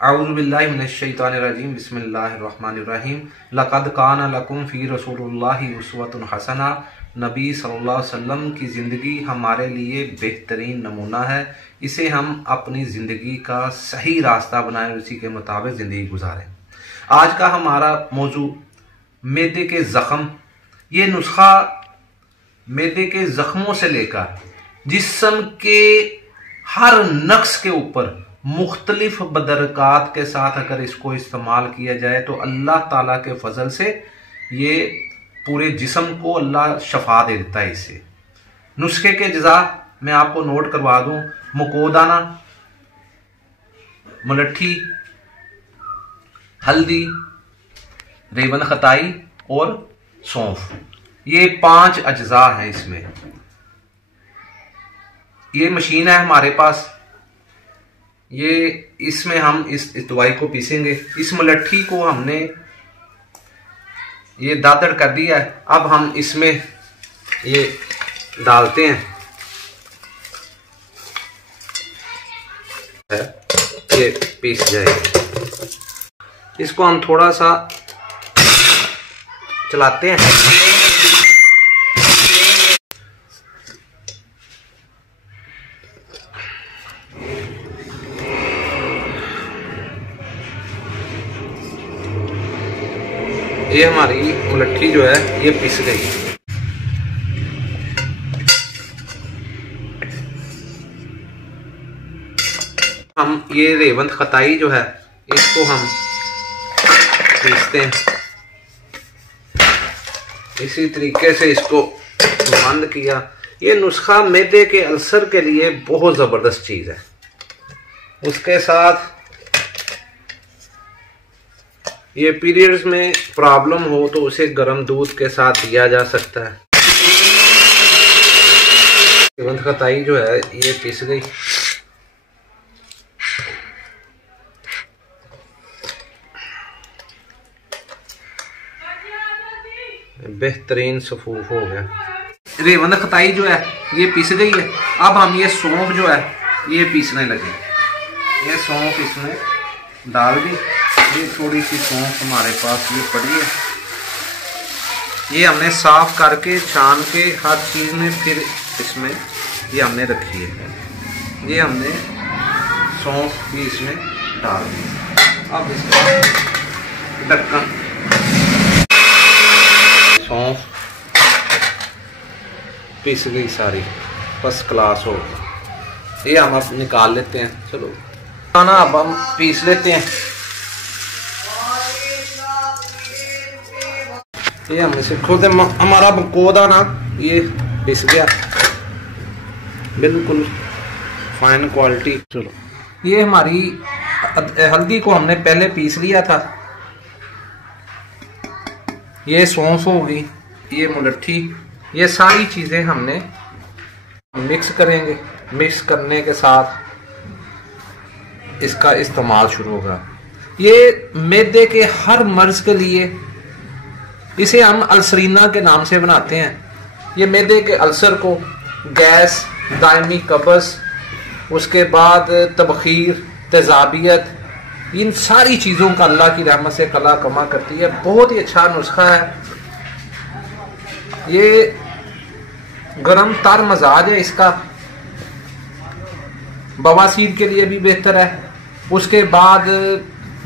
औज़ु बिल्लाहि मिनश्शैतानिर्रजीम बिस्मिल्लाहिर्रहमानिर्रहीम लक़द काना लकुम फ़ी रसूलिल्लाहि उस्वतुन हसना। नबी सल्लल्लाहु अलैहि वसल्लम की ज़िंदगी हमारे लिए बेहतरीन नमूना है। इसे हम अपनी ज़िंदगी का सही रास्ता बनाएं, उसी के मुताबिक ज़िंदगी गुजारें। आज का हमारा मौजू मैदे के ज़ख़म। ये नुस्खा मैदे के ज़ख़्मों से लेकर जिस्म के हर नक्स के ऊपर मुख्तलिफ बदरकात के साथ अगर इसको इस्तेमाल किया जाए तो अल्लाह ताला के फजल से ये पूरे जिस्म को अल्लाह शफा दे देता है। इससे नुस्खे के अज्जा मैं आपको नोट करवा दूं। मकोदाना, मलट्ठी, हल्दी, रेवन खताई और सौंफ, ये 5 अज्जा हैं इसमें। ये मशीन है हमारे पास, ये इसमें हम इस दवाई को पीसेंगे। इस मलट्ठी को हमने ये दादड़ कर दिया है। अब हम इसमें ये डालते हैं, ये पीस जाएगा। इसको हम थोड़ा सा चलाते हैं। ये हमारी मुलट्ठी जो है ये पिस गई। हम ये रेवंत खताई जो है इसको हम पीसते हैं। इसी तरीके से इसको बंद किया। ये नुस्खा मैदे के अल्सर के लिए बहुत ज़बरदस्त चीज़ है। उसके साथ ये पीरियड्स में प्रॉब्लम हो तो उसे गर्म दूध के साथ दिया जा सकता है। रेवंत खताई जो है ये पिस गई। बेहतरीन सफूफ हो गया। रेवंत खताई जो है ये पिस गई है। अब हम ये सौंफ जो है ये पीसने लगे। ये सौंफ इसमें डाल दी। ये थोड़ी सी सौंफ हमारे पास ये पड़ी है। ये हमने साफ करके छान के हर चीज़ में फिर इसमें ये हमने रखी है। ये हमने सौंफ भी इसमें डाल दी। अब इसका ढक्कन, सौंफ पीस गई सारी, फर्स्ट क्लास हो। ये हम अब निकाल लेते हैं। चलो खाना अब हम पीस लेते हैं। ये हम इसे खुद हमारा मकोदाना ये पिस गया, बिल्कुल फाइन क्वालिटी। चलो ये हमारी हल्दी को हमने पहले पीस लिया था। ये सौंफ होगी, ये मुलट्ठी, ये सारी चीज़ें हमने मिक्स करेंगे। मिक्स करने के साथ इसका इस्तेमाल शुरू होगा। ये मैदे के हर मर्ज के लिए, इसे हम अल्सरीना के नाम से बनाते हैं। ये मैदे के अल्सर को, गैस, दायमी कब्ज़, उसके बाद तबखीर, तेजाबियत, इन सारी चीज़ों का अल्लाह की रहमत से कला कमा करती है। बहुत ही अच्छा नुस्खा है। ये गरम तर मजाज है इसका, बवासीर के लिए भी बेहतर है। उसके बाद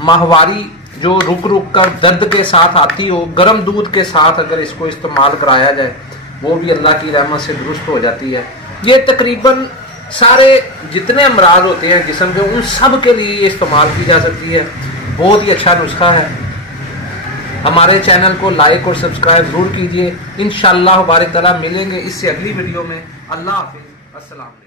माहवारी जो रुक रुक कर दर्द के साथ आती हो, गर्म दूध के साथ अगर इसको इस्तेमाल कराया जाए वो भी अल्लाह की रहमत से दुरुस्त हो जाती है। ये तकरीबन सारे जितने अमराज होते हैं जिस्म के, उन सब के लिए ये इस्तेमाल की जा सकती है। बहुत ही अच्छा नुस्खा है। हमारे चैनल को लाइक और सब्सक्राइब ज़रूर कीजिए। इंशाअल्लाह बारिक तआला मिलेंगे इससे अगली वीडियो में। अल्लाह हाफिज़, अस्सलाम।